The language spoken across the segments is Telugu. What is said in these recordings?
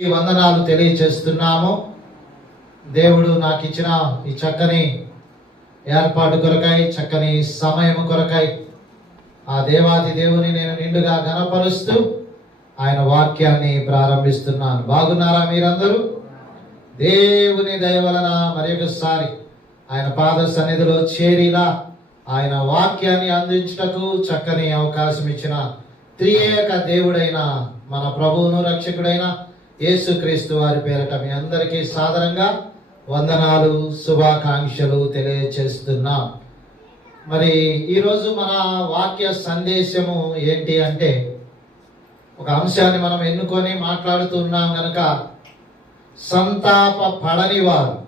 ఈ వందనాలు తెలియచేస్తున్నాము. దేవుడు నాకు ఇచ్చిన ఈ చక్కని ఏర్పాటు కొరకై, చక్కని సమయం కొరకై ఆ దేవాది దేవుని నేను నిండుగా ఘనపరుస్తూ ఆయన వాక్యాన్ని ప్రారంభిస్తున్నాను. బాగున్నారా మీరందరూ? దేవుని దయ వలన మరి ఒకసారి ఆయన పాద సన్నిధిలో చేరిలా ఆయన వాక్యాన్ని అందించుటకు చక్కని అవకాశం ఇచ్చిన త్రియేక దేవుడైన మన ప్రభువును రక్షకుడైన యేసుక్రీస్తు వారి పేరట మీ అందరికీ సాదరంగా వందనాలు, శుభాకాంక్షలు తెలియచేస్తున్నాం. మరి ఈరోజు మన వాక్య సందేశము ఏంటి అంటే, ఒక అంశాన్ని మనం ఎన్నుకొని మాట్లాడుతున్నాం కనుక, సంతాప పడని వారు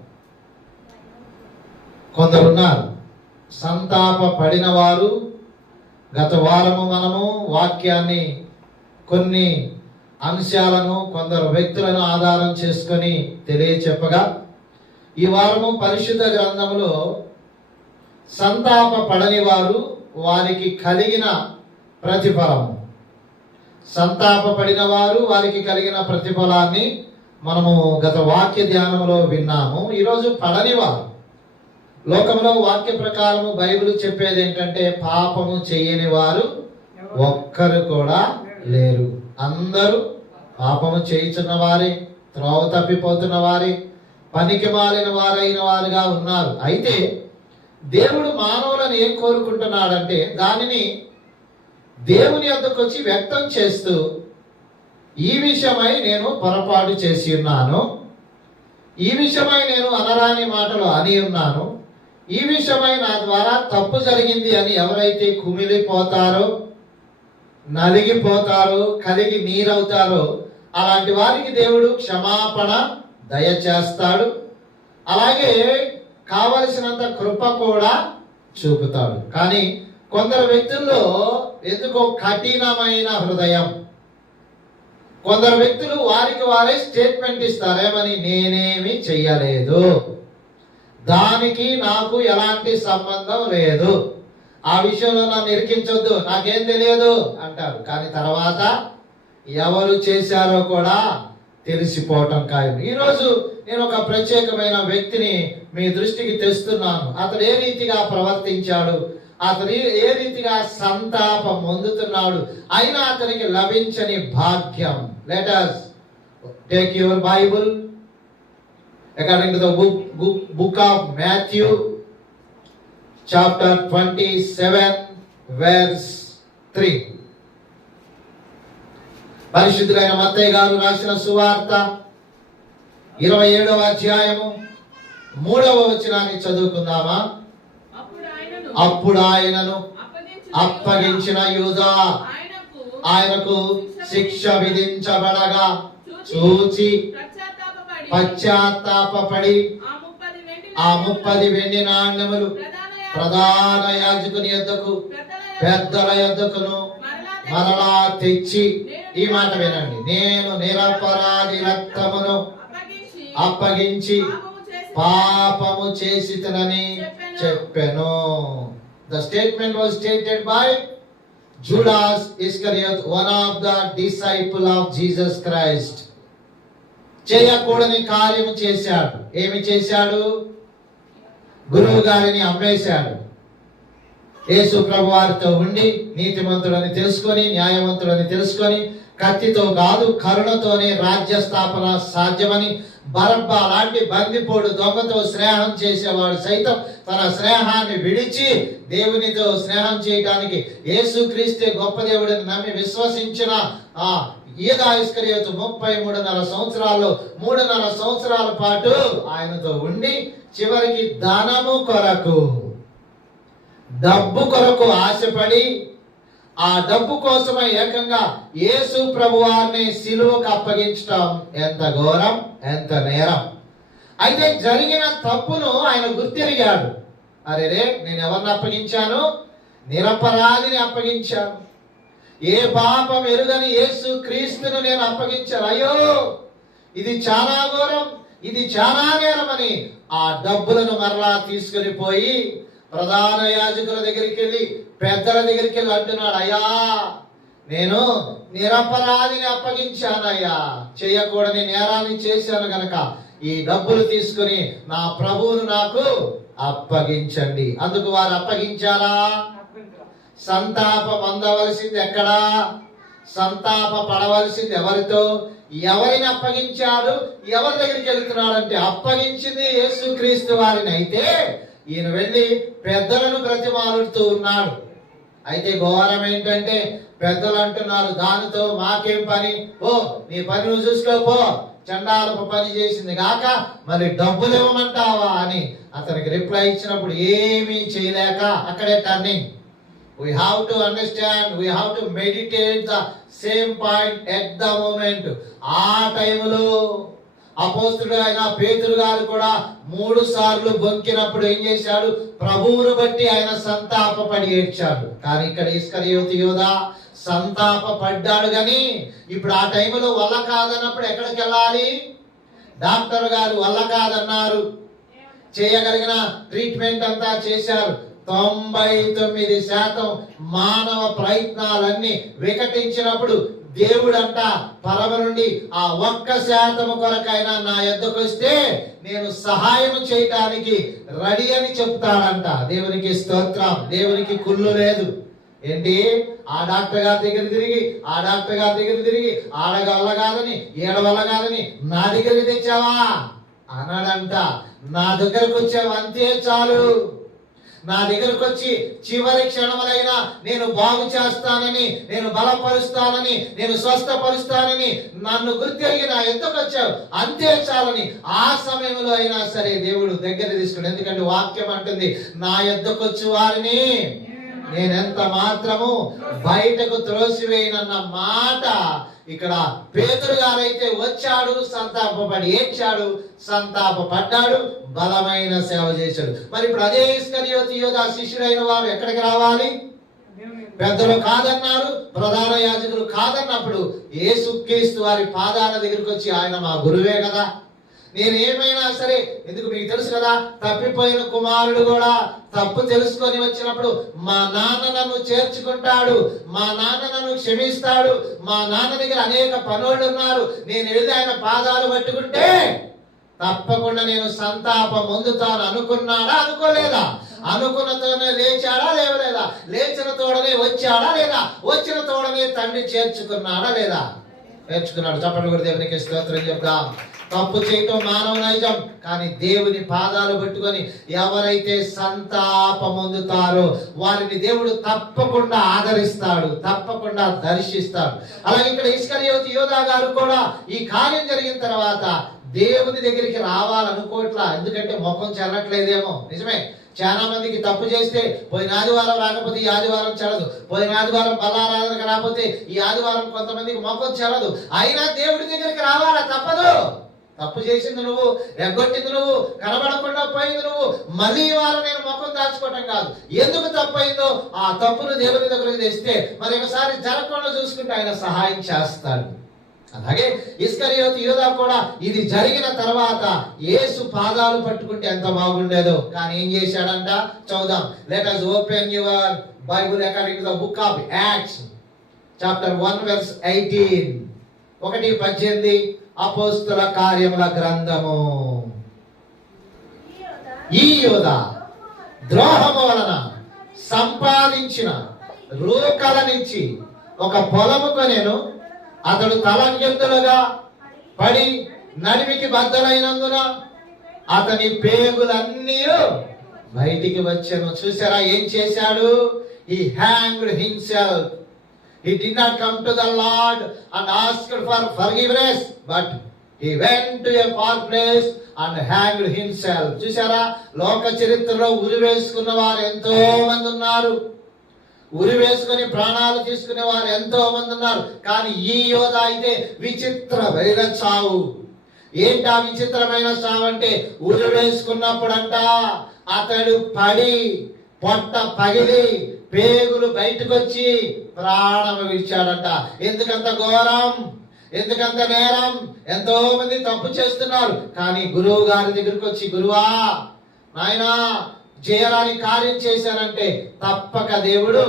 కొందరున్నారు. సంతాప పడిన వారు. గత వారము మనము వాక్యాన్ని కొన్ని అంశాలను కొందరు వ్యక్తులను ఆధారం చేసుకొని తెలియచెప్పగా, ఈ వారము పరిశుద్ధ గ్రంథములో సంతాప పడని వారు వారికి కలిగిన ప్రతిఫలము, సంతాప పడిన వారు వారికి కలిగిన ప్రతిఫలాన్ని మనము గత వాక్య ధ్యానంలో విన్నాము. ఈరోజు పడని వారు, లోకంలో వాక్య ప్రకారము బైబిల్ చెప్పేది ఏంటంటే, పాపము చేయని వారు ఒక్కరు కూడా లేరు. అందరూ పాపము చేయుచున్న వారే, త్రోవ తప్పిపోతున్న వారే, పనికి మాలిన వారైన వారుగా ఉన్నారు. అయితే దేవుడు మానవులను ఏం కోరుకుంటున్నాడంటే, దానిని దేవుని వద్దకు వచ్చి వ్యక్తం చేస్తూ, ఈ విషయమై నేను పొరపాటు చేసి ఉన్నాను, ఈ విషయమై నేను అనరాని మాటలు అని ఉన్నాను, ఈ విషయమై నా ద్వారా తప్పు జరిగింది అని ఎవరైతే కుమిలిపోతారో, నలిగిపోతారో, కలిగి నీరవుతారో, అలాంటి వారికి దేవుడు క్షమాపణ దయచేస్తాడు. అలాగే కావలసినంత కృప కూడా చూపుతాడు. కానీ కొందరు వ్యక్తుల్లో ఎందుకో కఠినమైన హృదయం. కొందరు వ్యక్తులు వారికి వారే స్టేట్మెంట్ ఇస్తారేమని, నేనేమి చెయ్యలేదు, దానికి నాకు ఎలాంటి సంబంధం లేదు, ఆ విషయంలో నన్ను ఇరికించొద్దు, నాకేం తెలియదు అంటారు. కానీ తర్వాత ఎవరు చేశారో కూడా తెలిసిపోవటం ఖాయం. ఈరోజు నేను ఒక ప్రత్యేకమైన వ్యక్తిని మీ దృష్టికి తెస్తున్నాను. అతడు ఏ రీతిగా ప్రవర్తించాడు, అతను ఏ రీతిగా సంతాపం పొందుతున్నాడు, అయినా అతనికి లభించని భాగ్యం. Let us take your Bible according to the book of Matthew chapter 27 verse 3. పరిశుద్ధులైన మత్తయి గారు రాసిన సువార్త 27వ అధ్యాయము 3వ వచనాన్ని చదువుకుందామా? అప్పుడు ఆయనను అప్పగించిన యూదా ఆయనకు శిక్ష విధించబడగా చూచి పశ్చాత్తాపపడి ఆ 30 వెండి నాణ్యములు ప్రధాన యాజకుని యొద్దకు పెద్దల యొద్దకును మరలా తెచ్చి, ఈ మాట వినండి, నేను నిరపరాధి రక్తమును అప్పగించి పాపము చేసితనని చెప్పెను. The statement was stated by Judas Iscariot, one of the disciple of Jesus Christ. చేయకూడని కార్యము చేశాడు. ఏమి చేశాడు? గురువు గారిని అమ్మేశాడు. యేసు ప్రభు వారితో ఉండి నీతిమంతుడని తెలుసుకొని, న్యాయవంతుడని తెలుసుకొని, కత్తితో కాదు కరుణతోనే రాజ్య స్థాపన సాధ్యమని బరబ్బా లాంటి బందిపోడు దొంగతో స్నేహం చేసేవాడు సైతం తన స్నేహాన్ని విడిచి దేవునితో స్నేహం చేయడానికి, యేసుక్రీస్తే గొప్ప దేవుడిని నమ్మి విశ్వసించిన యూదా ఇస్కరియోతు 33.5 సంవత్సరాల్లో 3.5 సంవత్సరాల పాటు ఆయనతో ఉండి చివరికి ధనము కొరకు, డబ్బు కొరకు ఆశపడి, ఆ డబ్బు కోసమే ఏకంగా యేసు ప్రభువారిని సిలువకు అప్పగించటం ఎంత ఘోరం, ఎంత నేరం. అయితే జరిగిన తప్పును ఆయన గుర్తిరిగాడు. అరే, నేను ఎవరిని అప్పగించాను? నిరపరాధిని అప్పగించాను. ఏ పాపం ఎరుగని యేసు క్రీస్తును నేను అప్పగించాను. అయ్యో, ఇది చాలా ఘోరం, ఇది చాలా నేరమని ఆ డబ్బులను మరలా తీసుకుని పోయి ప్రధాన యాజకుల దగ్గరికి వెళ్ళి, పెద్దల దగ్గరికి వెళ్ళి అంటున్నాడు, అయ్యా నేను నిరపరాధిని అప్పగించానయ్యా, చేయకూడని నేరాన్ని చేశాను గనక ఈ డబ్బులు తీసుకుని నా ప్రభువును నాకు అప్పగించండి. అందుకు వారు అప్పగించాలా? సంతాపం అందవలసింది ఎక్కడా? సంతాప పడవలసింది ఎవరితో? ఎవరిని అప్పగించాడు? ఎవరి దగ్గరికి వెళ్తున్నాడంటే అప్పగించింది యేసుక్రీస్తు వారిని. అయితే ఈయన వెళ్ళి పెద్దలను బ్రతిమాలుతూ ఉన్నాడు. అయితే ఘోరం ఏంటంటే పెద్దలు అంటున్నారు, దానితో మాకేం పని, ఓ నీ పని నువ్వు చూసుకోపో, చండాలపు పని చేసింది కాక మరి డబ్బులు ఇవ్వమంటావా అని అతనికి రిప్లై ఇచ్చినప్పుడు ఏమీ చేయలేక అక్కడే turning. We have to understand, we have to meditate the same point at the moment. ఆ టైములో అపోస్తలుడు అయిన పేతురు గారు కూడా 3 సార్లు బొంకినప్పుడు ఏం చేశాడు? ప్రభువును బట్టి ఆయన సంతాపపడి ఏడ్చాడు. కానీ ఇక్కడ ఇస్కరియోతు యూదా సంతాప పడ్డాడు. కానీ ఇప్పుడు ఆ టైంలో వల్ల కాదన్నప్పుడు ఎక్కడికి వెళ్ళాలి? డాక్టర్ గారు వల్ల కాదన్నారు, చేయగలిగిన ట్రీట్మెంట్ అంతా చేశారు. 99% మానవ ప్రయత్నాలన్నీ వికటించినప్పుడు దేవుడంట పరమ నుండి ఆ 1% కొరకైనా నా యొద్దకు వస్తే నేను సహాయం చేయటానికి రెడీ అని చెప్తాడంట. దేవునికి స్తోత్రం. దేవునికి కుళ్ళు లేదు. ఏంటి ఆ డాక్టర్ గారి దగ్గర తిరిగి ఆ డాక్టర్ గారి దగ్గర తిరిగి ఆడగల్ల కాదని ఏడవల్ల కాదని నా దగ్గరికి తెచ్చావా అన్నాడంట. నా దగ్గరకు వచ్చావు అంతే చాలు. నా దగ్గరకు వచ్చి చివరి క్షణములైనా నేను బాగు చేస్తానని, నేను బలపరుస్తానని, నేను స్వస్థపరుస్తానని నన్ను గుర్తెరిగి నా ఎందుకు వచ్చావు అంతే చాలని ఆ సమయంలో అయినా సరే దేవుడు దగ్గర తీసుకుని. ఎందుకంటే వాక్యం అంటుంది, నా యొద్దకు వచ్చి వారిని నేనెంత మాత్రము బయటకు త్రోసివేయనన్న మాట. ఇక్కడ పేతురు గారైతే వచ్చాడు, సంతాపపడి ఏడ్చాడు, సంతాపపడ్డాడు, బలమైన సేవ చేశాడు. మరి ఇప్పుడు అదే ఇస్కరియోతు యూదా శిష్యుడైన వారు ఎక్కడికి రావాలి? పెద్దలు కాదన్నారు, ప్రధాన యాజకులు కాదన్నప్పుడు యేసుక్రీస్తు వారి పాదాల దగ్గరికి వచ్చి ఆయన మా గురువే కదా, నేను ఏమైనా సరే, ఎందుకు మీకు తెలుసు కదా, తప్పిపోయిన కుమారుడు కూడా తప్పు తెలుసుకొని వచ్చినప్పుడు మా నాన్న నన్ను చేర్చుకుంటాడు, మా నాన్న నన్ను క్షమిస్తాడు, మా నాన్న దగ్గర అనేక పనులు ఉన్నారు, నేను వెళ్ళి ఆయన పాదాలు పట్టుకుంటే తప్పకుండా నేను సంతాపం పొందుతాను అనుకున్నాడా? అనుకోలేదా? అనుకున్నతోనే లేచాడా? లేవలేదా? లేచిన తోడనే వచ్చాడా? లేదా? వచ్చిన తోడనే తండ్రి చేర్చుకున్నాడా? లేదా? చేర్చుకున్నాడు. చప్పట్లు కూడా దేవునికి స్తోత్రం చెప్దాం. తప్పు చేయటం మానవ నైజం, కానీ దేవుని పాదాలు పట్టుకొని ఎవరైతే సంతాపం పొందుతారో వారిని దేవుడు తప్పకుండా ఆదరిస్తాడు, తప్పకుండా దర్శిస్తాడు. అలాగే ఇక్కడ ఇస్కరియోతు యూదా గారు కూడా ఈ కార్యం జరిగిన తర్వాత దేవుని దగ్గరికి రావాలనుకోవట్లా. ఎందుకంటే ముఖం చెల్లట్లేదేమో. నిజమే, చాలా మందికి తప్పు చేస్తే పోయిన ఆదివారం రాకపోతే ఈ ఆదివారం చెల్లదు, పోయిన ఆదివారం బలారాధనకు రాకపోతే ఈ ఆదివారం కొంతమందికి ముఖం చెల్లదు. అయినా దేవుడి దగ్గరికి రావాలా? తప్పదు. తప్పు చేసింది నువ్వు, ఎగ్గొట్టింది నువ్వు, కనబడకుండా పోయింది నువ్వు, మళ్ళీ వారు నేను ముఖం దాచుకోవటం కాదు. ఎందుకు తప్పు అయిందో ఆ తప్పును దేవుని దగ్గరికి తెస్తే మరి ఒకసారి జరగకుండా చూసుకుంటే ఆయన సహాయం చేస్తాడు. అలాగే ఇస్కరియోతు యూదా కూడా ఇది జరిగిన తర్వాత యేసు పాదాలు పట్టుకుంటే ఎంత బాగుండేదో. కానీ ఏం చేశాడంట? చూద్దాం. Let us open your Bible according to the book of Acts chapter 1 verse 18. 1:18 అపోస్తల కార్యముల గ్రంథము. ఈ యూదా ద్రోహము వలన సంపాదించిన రూకలనిచ్చి ఒక పొలము కొనెను. అతడు తలంకెత్తులుగా పడి నడిమికి బద్దలైనందున అతని పేగులన్నీ బయటికి వచ్చాను. చూసారా ఏం చేశాడు? He hanged himself. He did not come to the Lord and asked for forgiveness, but he went to a far place and hanged himself. చూసారా, లోక చరిత్రలో ఉరి వేసుకున్న వారు ఎంతో మంది ఉన్నారు, ఉరి వేసుకుని ప్రాణాలు తీసుకునే వారు ఎంతో మంది ఉన్నారు. కానీ ఈ యోధా అయితే విచిత్రమైన చావు. ఏంటా విచిత్రమైన చావు అంటే, ఉరి వేసుకున్నప్పుడంట అతడు పడి పొట్ట పగిలి పేగులు బయటకు వచ్చి ప్రాణం విడిచాడంట. ఎందుకంత ఘోరం, ఎందుకంత నేరం? ఎంతో మంది తప్పు చేస్తున్నారు, కానీ గురువు గారి దగ్గరికి వచ్చి, గురువా నాయనా చేయరాని కార్యం చేశానంటే తప్పక దేవుడు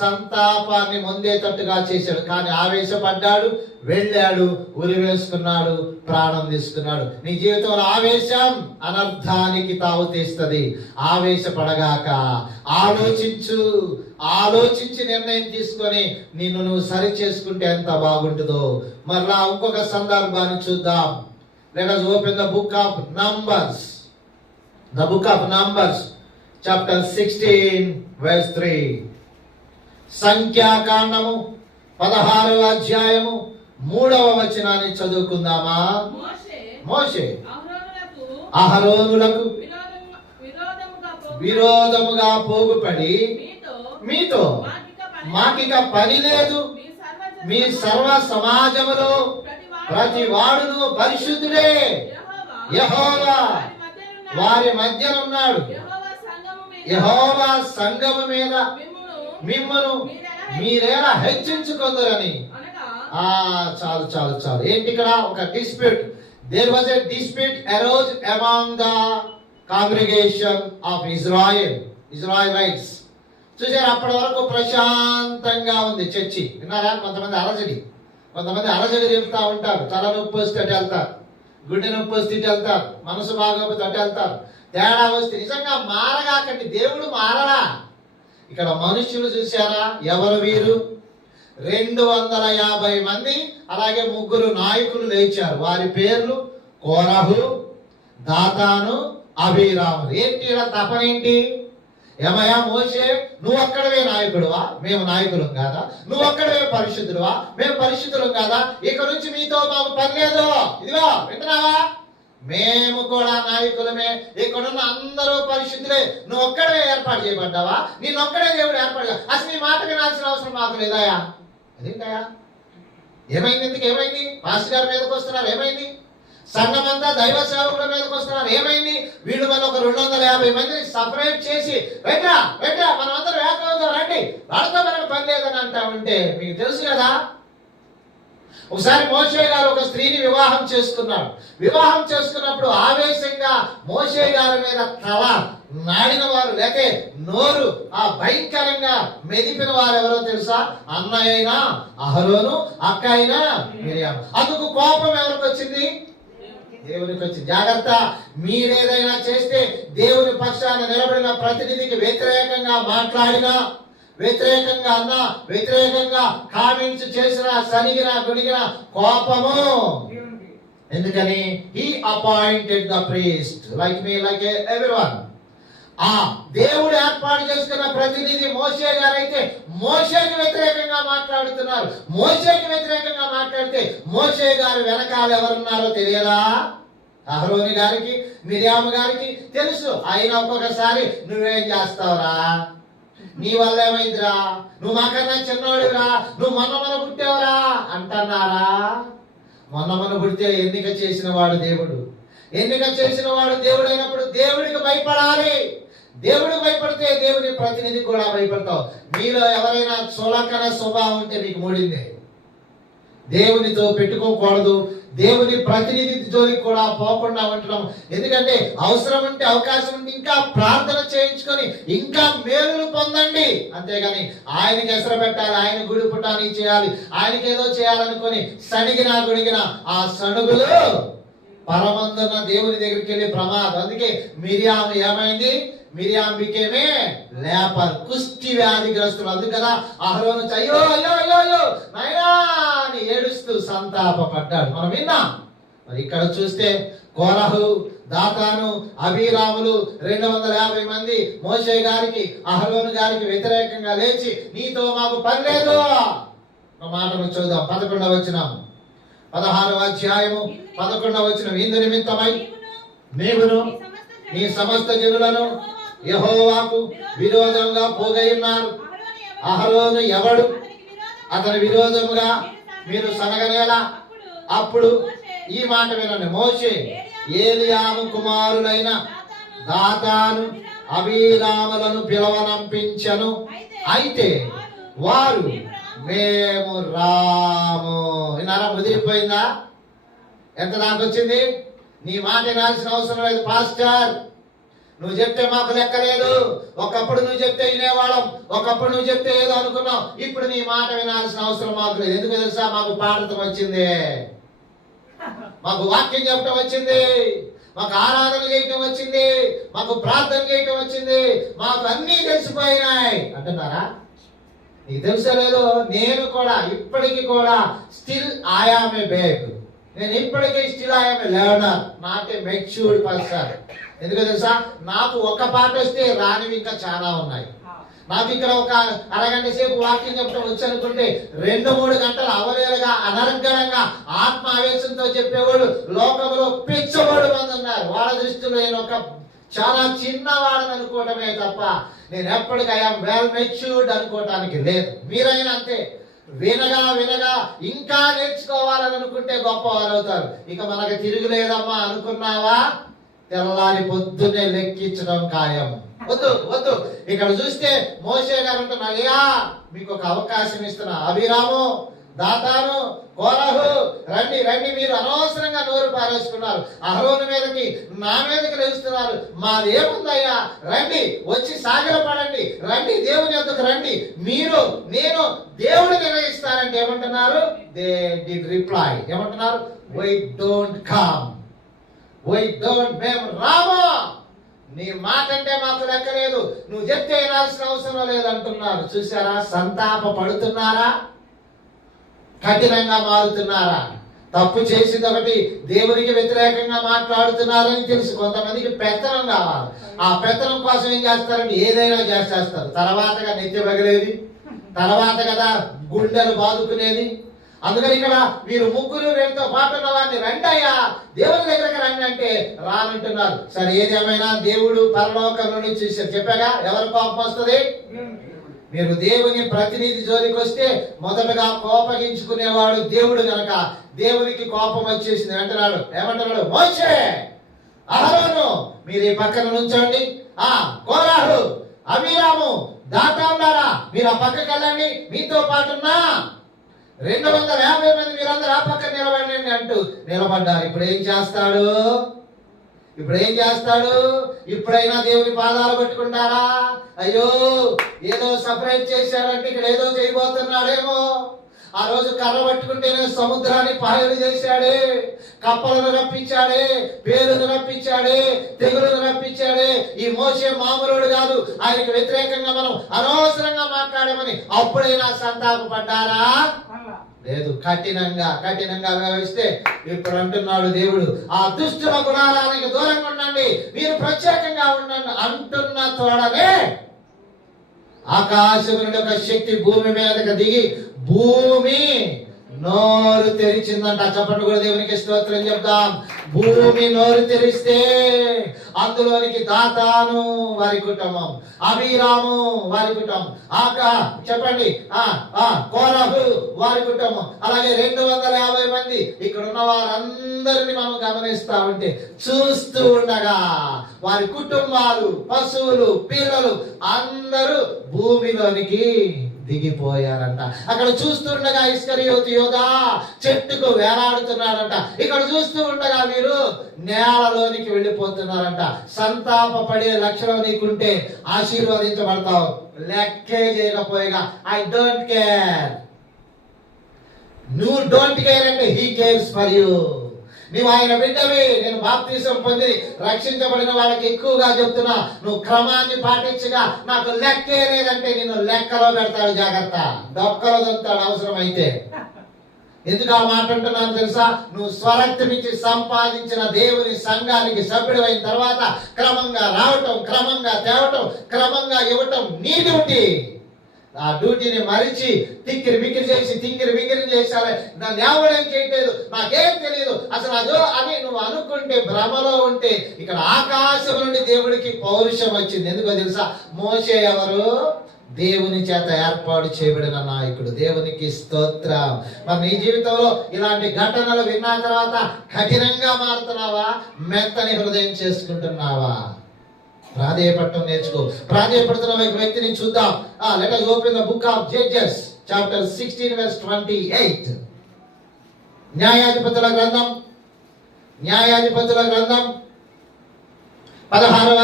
సంతాపాన్ని పొందేటట్టుగా చేశాడు. కానీ ఆవేశపడ్డాడు, వెళ్ళాడు, ఉరి వేసుకున్నాడు, ప్రాణం తీసుకున్నాడు. నీ జీవితంలో ఆవేశం అనర్థానికి తావు తీస్తుంది. ఆవేశపడగాక ఆలోచించి నిర్ణయం తీసుకొని నిన్ను నువ్వు సరి చేసుకుంటే ఎంత బాగుంటుందో. మరలా ఇంకొక సందర్భాన్ని చూద్దాం. Let us open the book of Numbers. The book of Numbers, chapter 16, verse 3. సంఖ్యాకాండము 16వ అధ్యాయము 3వ వచనాన్ని చదువుకుందామా? మోషే అహరోనులకు విరోధముగా పోగుపడి, మీతో మాకిక పని లేదు, మీ సర్వ సమాజములో ప్రతి వాడును పరిశుద్ధుడే, యెహోవా వారి మధ్య ఉన్నాడు. యెహోవా సంఘము మీద మిమ్మును మీరేలా హెచ్చించుకొందురని. చాలు చాలు చాలు. ఏంటి ఇక్కడ? ఒక dispute. There was a dispute arose among the congregation of Israelites. చూసారు, అప్పటి వరకు ప్రశాంతంగా ఉంది చర్చి. విన్నారా? కొంతమంది అలజడి చెప్తా ఉంటారు. తల నొప్పి వస్తే అటు వెళ్తారు, గుండె నొప్పి వస్తే ఇటు వెళ్తారు, మనసు బాగోకపోతే అటు వెళ్తారు. తేడా వస్తే నిజంగా మారగాకండి, దేవుడు మారడా. ఇక్కడ మనుషులు చూసారా? ఎవరు వీరు? 250 మంది, అలాగే 3 నాయకులు లేచారు. వారి పేర్లు కోరహు, దాతాను, అబీరాము. ఏంటి ఇలా తపనేంటి? ఏమయ్యా మోషే, నువ్వు ఒక్కడవే నాయకుడువా? మేము నాయకులం కాదా? నువ్వు ఒక్కడవే పరిశుద్ధుడువా? మేము పరిశుద్ధులం కాదా? ఇక నుంచి మీతో మాకు పని లేదు. ఇదిగో వింటున్నావా? మేము కూడా నాయకులమే, ఇక్కడున్న అందరూ పరిశుద్ధులే. నువ్వు ఒక్కడే ఏర్పాటు చేయబడ్డావా? నిన్నొక్కడే దేవుడు ఏర్పాటు. అసలు నీ మాట వినాల్సిన అవసరం మాకు లేదాయా? అదేంటయా? ఏమైంది? ఎందుకు ఏమైంది? పాస్టర్ గారి మీదకి వస్తున్నారు, ఏమైంది? సంఘమంతా దైవ సేవకుల మీదకి వస్తున్నారు, ఏమైంది? వీళ్ళు మన ఒక 250 మందిని సపరేట్ చేసి రైట్రా మనం అందరం ఏకమవుతాం రండి, వాళ్ళతో మనకు పని లేదని అంటా ఉంటే మీకు తెలుసు కదా. ఒకసారి మోషే గారు ఒక స్త్రీని వివాహం చేసుకున్నాడు. వివాహం చేసుకున్నప్పుడు ఆవేశంగా మోషే గారి మీద తల నాడిన వారు, లేకే నోరు భయంకరంగా మెదిపిన వారు ఎవరో తెలుసా? అన్న అయినా అహరోను, అక్క అయినా మిరియాము. అందుకు కోపం ఎవరికి వచ్చింది? దేవునికి వచ్చింది. జాగ్రత్త, మీరేదైనా చేస్తే దేవుని పక్షాన నిలబడిన ప్రతినిధికి వ్యతిరేకంగా మాట్లాడినా, వ్యతిరేకంగా అన్నా, వ్యతిరేకంగా కామెంట్స్ చేసినా, సనిగినా గుణిగినా కోపము. ఎందుకని? He appointed the priest like me, like everyone. దేవుడు ఏర్పాటు చేసుకున్న ప్రతినిధి మోషే గారు అయితే మోషేకి వ్యతిరేకంగా మాట్లాడుతున్నారు. మోషేకి వ్యతిరేకంగా మాట్లాడితే మోషే గారు వెనకాల ఎవరున్నారో తెలియదా? అహరోని గారికి, మిరియాము గారికి తెలుసు. అయినా ఒక్కొక్కసారి నువ్వేం చేస్తావురా, నీ వల్ల ఏమైందిరా, నువ్వు మాకన్నా చిన్నవాడురా, నువ్వు మొన్న పుట్టావురా అంటున్నారా? మొన్న పుడితే ఎన్నిక చేసిన వాడు దేవుడు. ఎన్నిక చేసిన వాడు దేవుడు అయినప్పుడు దేవుడికి భయపడాలి. దేవుడికి భయపడితే దేవుని ప్రతినిధి కూడా భయపడతావు. మీలో ఎవరైనా చులకన స్వభావం ఉంటే మీకు మూడిందే. దేవునితో పెట్టుకోకూడదు, దేవుని ప్రతినిధి జోలికి కూడా పోకుండా ఉంటున్నాం. ఎందుకంటే అవసరం ఉంటే, అవకాశం ఉంటే ఇంకా ప్రార్థన చేయించుకొని ఇంకా మేలులు పొందండి. అంతేగాని ఆయనకి ఎసరు పెట్టాలి, ఆయన గుడి పుట్టానికి చేయాలి, ఆయనకి ఏదో చేయాలనుకొని సణిగినా గుడిగినా ఆ సణుగులు పరమందున్న దేవుని దగ్గరికి వెళ్ళి ప్రమాదం. అందుకే మిరియాము ఏమైంది? మిరియాం బికేమే లేపర్, కుష్టి వ్యాధిగ్రస్తులు. అందుకు కదా అహరోను అయ్యో అయ్యో అయ్యో అయ్యో నాయనా అని ఏడుస్తూ సంతాపపడ్డాడు. మనం విన్నాం. మరి ఇక్కడ చూస్తే కోరహు, దాతాను, అబీరాములు 250 మంది మోషే గారికి, అహరోను గారికి వ్యతిరేకంగా లేచి నీతో మాకు పని లేదు మాటను చూద్దాం. 11వ వచనం, 16వ అధ్యాయము 11వ వచనం. ఇందు నిమిత్తమై నీవును నీ సమస్త జనులను యెహోవాకు విరోధంగా పోగైన్నారు. అహరోను ఎవడు? అతని విరోధముగా మీరు సనగనేలా? అప్పుడు ఈ మాట వినండి. మోషే ఏలియాము కుమారులైన దాతాను, అబీరాములను పిలవనంపించను. అయితే వారు మేము రాము. విన్నారా? ముదిరిపోయిందా? ఎంత దాకా వచ్చింది? నీ మాట వినాల్సిన అవసరం లేదు పాస్టర్. నువ్వు చెప్తే మాకు లెక్కలేదు. ఒకప్పుడు నువ్వు చెప్తే వినేవాళ్ళం, ఒకప్పుడు నువ్వు చెప్తే ఏదో అనుకున్నాం. ఇప్పుడు నీ మాట వినాల్సిన అవసరం మాకు లేదు. ఎందుకు తెలుసా? మాకు పాడటం వచ్చింది, మాకు వాక్యం చెప్పడం వచ్చింది, మాకు ఆరాధన చేయటం వచ్చింది, మాకు ప్రార్థన చేయటం వచ్చింది, మాకు అన్నీ తెలిసిపోయినాయి అంటున్నారా? నీకు తెలుసలేదు? నేను కూడా ఇప్పటికీ కూడా still I am a babe. నేను ఇప్పటికీ still I am a learner, not a matured person. ఎందుకు తెలుసా? నాకు ఒక పాట వస్తే రానివి ఇంకా చాలా ఉన్నాయి. నాకు ఇక్కడ ఒక అరగంట సేపు వాక్యం చెప్పడం వచ్చి అనుకుంటే 2-3 గంటలు అవలేలుగా అనర్గళంగా ఆత్మ ఆవేశంతో చెప్పేవాళ్ళు లోకంలో పిచ్చవాడు మంది ఉన్నారు. వాళ్ళ దృష్టిలో నేను ఒక చాలా చిన్నవాడని అనుకోవటమే తప్ప నేను ఎప్పటికీ ఐ యామ్ వెల్ మెచ్యూర్డ్ అనుకోవటానికి లేదు. మీరైనా అంతే. వినగా వినగా ఇంకా నేర్చుకోవాలని అనుకుంటే గొప్పవారు అవుతారు. ఇక మనకు తిరుగులేదమ్మా అనుకున్నావా, తెల్లారి పొద్దున్నే లెక్కించడం ఖాయం. వద్దు వద్దు. ఇక్కడ చూస్తే మోషే గారు అంటున్నారు, అయ్యా మీకు ఒక అవకాశం ఇస్తున్నా, అభిరాము, దాతాను, కోరహు, రండి రండి. మీరు అనవసరంగా నోరు పారేసుకున్నారు, అహరోను మీదకి నా మీదకి లేస్తున్నారు. మాదేముందయ్యా, రండి వచ్చి సాగరపడండి, రండి దేవుని యొద్దకు రండి. మీరు నేను దేవుడు నిర్ణయిస్తారంటే ఏమంటున్నారు? They did reply. ఏమంటున్నారు? Why don't come, why don't. మేము రామా, నీ మాట అంటే మాకు లెక్కలేదు, నువ్వు చెప్తే వినాల్సిన అవసరం లేదు అంటున్నారు. చూసారా? సంతాప పడుతున్నారా? కఠినంగా మారుతున్నారా? తప్పు చేసింది ఒకటి, దేవునికి వ్యతిరేకంగా మాట్లాడుతున్నారని తెలుసు. కొంతమందికి పెత్తనం కావాలి. ఆ పెత్తనం కోసం ఏం చేస్తారంటే ఏదైనా చేస్తారు. తర్వాతగా నెత్తి పగిలేది, తర్వాత కదా గుండెలు బాదుకునేది. అందుకని ఇక్కడ మీరు ముగ్గురు వీళ్ళతో పాటు ఉన్న వారిని రండి అయ్యా, దేవుని దగ్గరకు రండి అంటే రానంటున్నారు. సరే, ఏదేమైనా దేవుడు పరలోకం నుండి చూశారు. చెప్పాగా ఎవరు కోపం వస్తుంది? మీరు దేవుని ప్రతినిధి జోలికి వస్తే మొదటగా కోపగించుకునేవాడు దేవుడు గనక దేవునికి కోపం వచ్చేసింది అంటున్నాడు. ఏమంటున్నాడు? మోషే, అహరోను మీరు ఈ పక్కన నుంచండి, కోరాహు, అబీరాము, దాతానులారా మీరు ఆ పక్కకి వెళ్ళండి, మీతో పాటున్నా 250 మంది మీరందరూ ఆ పక్కన నిలబడండి అంటూ నిలబడ్డారు. ఇప్పుడు ఏం చేస్తాడు? ఇప్పుడైనా దేవుని పాదాలు పట్టుకుంటారా? అయ్యో ఏదో సపరేట్ చేశాడంటే ఇక్కడ ఏదో చేయబోతున్నాడేమో. ఆ రోజు కర్ర పట్టుకుంటేనే సముద్రాన్ని పాయలు చేశాడే, కప్పలను రప్పించాడే, పేరును రప్పించాడే, తెగులను రప్పించాడే. ఈ మోషే మామూలుడు కాదు, ఆయనకు వ్యతిరేకంగా మనం అనవసరంగా మాట్లాడామని అప్పుడైనా సంతాపపడ్డారా? లేదు. కఠినంగా వ్యవహరిస్తే ఇప్పుడు అంటున్నాడు దేవుడు, ఆ దుష్టుల గుణాలకు దూరంగా ఉండండి, మీరు ప్రత్యేకంగా ఉండండి అంటున్న తోడనే ఆకాశం నుండి ఒక శక్తి భూమి మీదకి దిగి భూమి నోరు తెరిచిందంట. చెప్పండి కూడా దేవునికి స్తోత్రం చెప్తాం. భూమి నోరు తెరిస్తే అందులోనికి దాతాను వారి కుటుంబం, అబీరాము వారి కుటుంబం, చెప్పండి కోరహు వారి కుటుంబం, అలాగే 250 మంది ఇక్కడ ఉన్న వారందరినీ మనం గమనిస్తా ఉంటే చూస్తూ ఉండగా వారి కుటుంబాలు, పశువులు, పిల్లలు అందరూ భూమిలోనికి దిగిపోయారంట. అక్కడ చూస్తుండగా ఇస్కరియోతు యోధా చెట్టుకు వేలాడుతున్నాడంట. ఇక్కడ చూస్తూ ఉండగా మీరు నేలలోనికి వెళ్ళిపోతున్నారంట. సంతాప పడే లక్షణం నీకుంటే ఆశీర్వదించబడతావు. లెక్కే చేయకపోయిగా ఐ డోంట్ కేర్, నువ్వు డోంట్ కేర్ అంటే హీ కేర్స్ ఫర్ యూ. నువ్వు ఆయన బిడ్డవి. నేను బాప్తిసం పొంది రక్షించబడిన వాళ్ళకి ఎక్కువగా చెప్తున్నా, నువ్వు క్రమాన్ని పాటించగా నాకు లెక్కే లేదంటే నిన్ను లెక్కలో పెడతాడు. జాగ్రత్త, డొక్కలో దొరుకుతాడు అవసరమైతే. ఎందుకు ఆ మాట అంటున్నాను తెలుసా? నువ్వు స్వరక్తినిచ్చి సంపాదించిన దేవుని సంఘానికి సభ్యుడు అయిన తర్వాత క్రమంగా రావటం, క్రమంగా తేవటం, క్రమంగా ఇవ్వటం నీ డ్యూటీ. ఆ డ్యూటీని మరిచి తిక్కిరి బిక్కిరి చేశారు. నన్ను ఎవరేం చేయట్లేదు, నాకేం తెలియదు అసలు అదో అని నువ్వు అనుకుంటే, భ్రమలో ఉంటే ఇక్కడ ఆకాశం నుండి దేవుడికి పౌరుషం వచ్చింది. ఎందుకో తెలుసా? మోషే ఎవరు? దేవుని చేత ఏర్పాటు చేయబడిన నాయకుడు. దేవునికి స్తోత్రం. మరి నీ జీవితంలో ఇలాంటి ఘటనలు విన్న తర్వాత కఠినంగా మారుతున్నావా, మెత్తని హృదయం చేసుకుంటున్నావా? ప్రాధేయపడటం నేర్చుకో. ప్రాధేయపడుతున్న వ్యక్తిని చూద్దాం. Let us open the book of Judges chapter 16 verse 28. న్యాయాధిపతుల గ్రంథం 16వ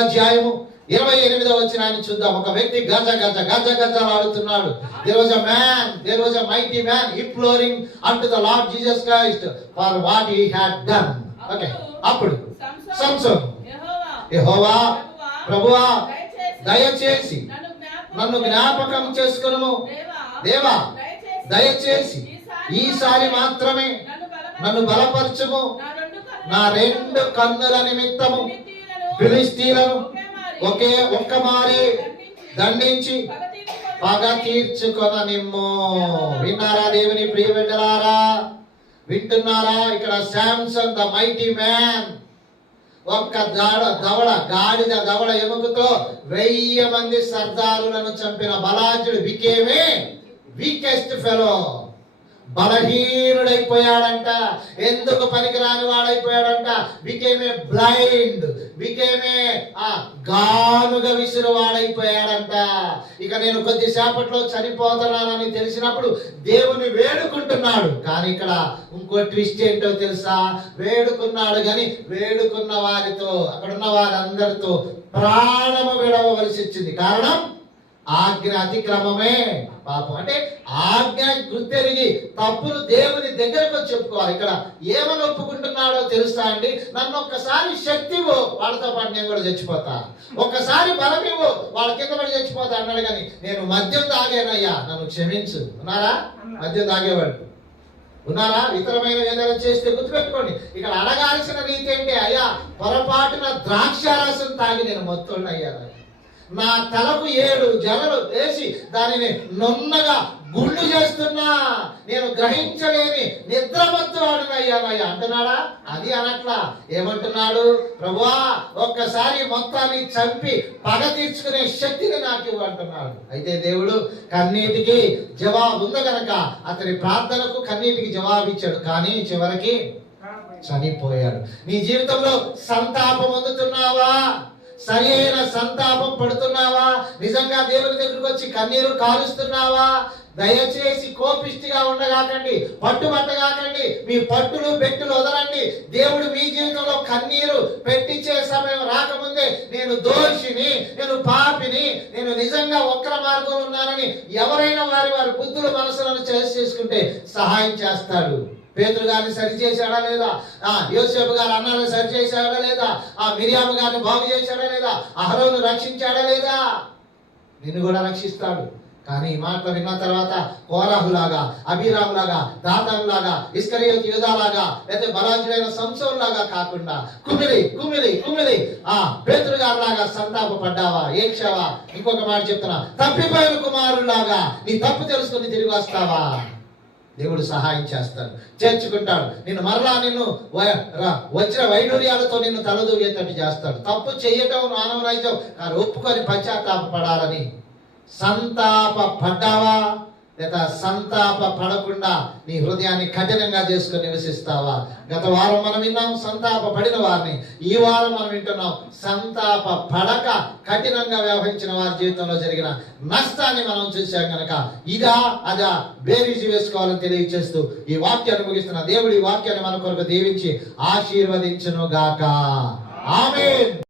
అధ్యాయం అధ్యాయము 28వ వచనాన్ని చూద్దాం. ఒక వ్యక్తి గజ గజ గజ గజలాడుతున్నాడు. There was a mighty man imploring unto the Lord Jesus Christ for what he had done. Okay. అప్పుడు సంసోను యెహోవా ప్రభువా దయచేసి నన్ను జ్ఞాపకం చేసుకొనుము. దేవా దయచేసి ఈసారి మాత్రమే నన్ను బలపరచుము. నా 2 కన్నుల నిమిత్తము ఫిలిష్తీయులను ఒక్కమారి దండించి పగ తీర్చుకొననిమ్ము. విన్నారా దేవుని ప్రియ బిడ్డలారా? వింటున్నారా? ఇక్కడ శాంసన్ ద మైటీ మ్యాన్ ఒక్క గాడిద దవడ ఎముకతో 1000 మంది సర్దారులను చంపిన బలాఢ్యుడు బికేమే వీకెస్ట్ ఫెలో. బలహీనుడైపోయాడంట. ఎందుకు పనికిరాని వాడైపోయాడంట. బికేమే బ్లైండ్, బికేమే గానుగ విసురు వాడైపోయాడంట. ఇక నేను కొద్దిసేపట్లో చనిపోతున్నానని తెలిసినప్పుడు దేవుని వేడుకుంటున్నాడు. కానీ ఇక్కడ ఇంకో ట్విస్ట్ ఏంటో తెలుసా? వేడుకున్నాడు కానీ వేడుకున్న వారితో, అక్కడున్న వారందరితో ప్రాణము విడవలసి వచ్చింది. కారణం ఆజ్ఞ అతిక్రమమే పాపం. అంటే ఆజ్ఞ గుర్తెరిగి తప్పులు దేవుని దగ్గరకు వచ్చి చెప్పుకోవాలి. ఇక్కడ ఏమని ఒప్పుకుంటున్నాడో తెలుసా అండి? నన్ను ఒక్కసారి శక్తి ఇవ్వు, వాళ్ళతో పాటు నేను కూడా చచ్చిపోతా. ఒక్కసారి బలం ఇవ్వు, వాళ్ళ కింద పడి చచ్చిపోతా అన్నాడు. కానీ నేను మద్యం తాగానయ్యా, నన్ను క్షమించు. ఉన్నారా మద్యం తాగేవాడు? ఉన్నారా? ఇతరమైన ఏదైనా చేస్తే గుర్తుపెట్టుకోండి. ఇక్కడ అడగాల్సిన రీతి ఏంటి? అయ్యా పొరపాటున ద్రాక్షారసం తాగి నేను మొత్తం అయ్యా, నా తలకు 7 జలలు వేసి దానిని నున్నగా గుండు చేస్తున్నా, నేను గ్రహించలేని నిద్రమత్తు వాడినయ్యానయ్యా అంటున్నాడా? అది అనట్లా. ఏమంటున్నాడు? ప్రభువా ఒక్కసారి మొత్తాన్ని చంపి పగ తీర్చుకునే శక్తిని నాకు ఇవ్వు అంటున్నాడు. అయితే దేవుడు కన్నీటికి జవాబు ఉంది గనక అతని ప్రార్థనకు కన్నీటికి జవాబు ఇచ్చాడు. కానీ చివరికి చనిపోయాడు. నీ జీవితంలో సంతాపం పొందుతున్నావా? సరైన సంతాపం పడుతున్నావా? నిజంగా దేవుని దగ్గరికి వచ్చి కన్నీరు కాలుస్తున్నావా? దయచేసి కోపిష్టిగా ఉండగాకండి, పట్టుబట్టగాకండి. మీ పట్టులు బెట్టులు వదలండి. దేవుడు మీ జీవితంలో కన్నీరు పెట్టించే సమయం రాకముందే నేను దోషిని, నేను పాపిని, నేను నిజంగా వక్ర మార్గంలో ఉన్నానని ఎవరైనా వారి బుద్ధులు మనసులను చేసుకుంటే సహాయం చేస్తాడు. పేతురు గారిని సరిచేశాడా లేదా? యోసేపు గారు అన్నాన్ని సరిచేశాడా లేదా? మిరియాము గారిని బాగు చేశాడా లేదా? అహరోను రక్షించాడా లేదా? నిన్ను కూడా రక్షిస్తాడు. కానీ ఈ మాటలు విన్న తర్వాత కోరాహులాగా, అభిరాములాగా, దాతానులాగా, ఇస్కరియోతు యూదాలాగా, లేకపోతే బలాజుడైన సంసోన్ లాగా కాకుండా కుమిలి కుమిలి కుమిలి పేతురు గారిలాగా సంతాపపడ్డావా? ఏడ్చావా? ఇంకొక మాట చెప్తున్నా, తప్పిపోయిన కుమారులాగా నీ తప్పు తెలుసుకుని తిరిగి వస్తావా? దేవుడు సహాయం చేస్తాడు, చేర్చుకుంటాడు. నిన్ను మరలా వచ్చిన వైడూర్యాలతో నిన్ను తలదూగేటట్టు చేస్తాడు. తప్పు చేయటం మానవనైజం, ఒప్పుకొని పశ్చాత్తాపడాలని. సంతాప పడ్డావా? లేదా సంతాప పడకుండా నీ హృదయాన్ని కఠినంగా చేసుకుని నివసిస్తావా? గత వారం మనం విన్నాం సంతాప పడిన వారిని. ఈ వారం మనం వింటున్నాం సంతాప పడక కఠినంగా వ్యవహరించిన వారి జీవితంలో జరిగిన నష్టాన్ని మనం చూసాం కనుక ఇదా అదా బేరీజు వేసుకోవాలని తెలియజేస్తూ ఈ వాక్యాన్ని ముగిస్తున్న దేవుడి వాక్యాన్ని మన కొరకు దీవించి ఆశీర్వదించును గాక. ఆమేన్.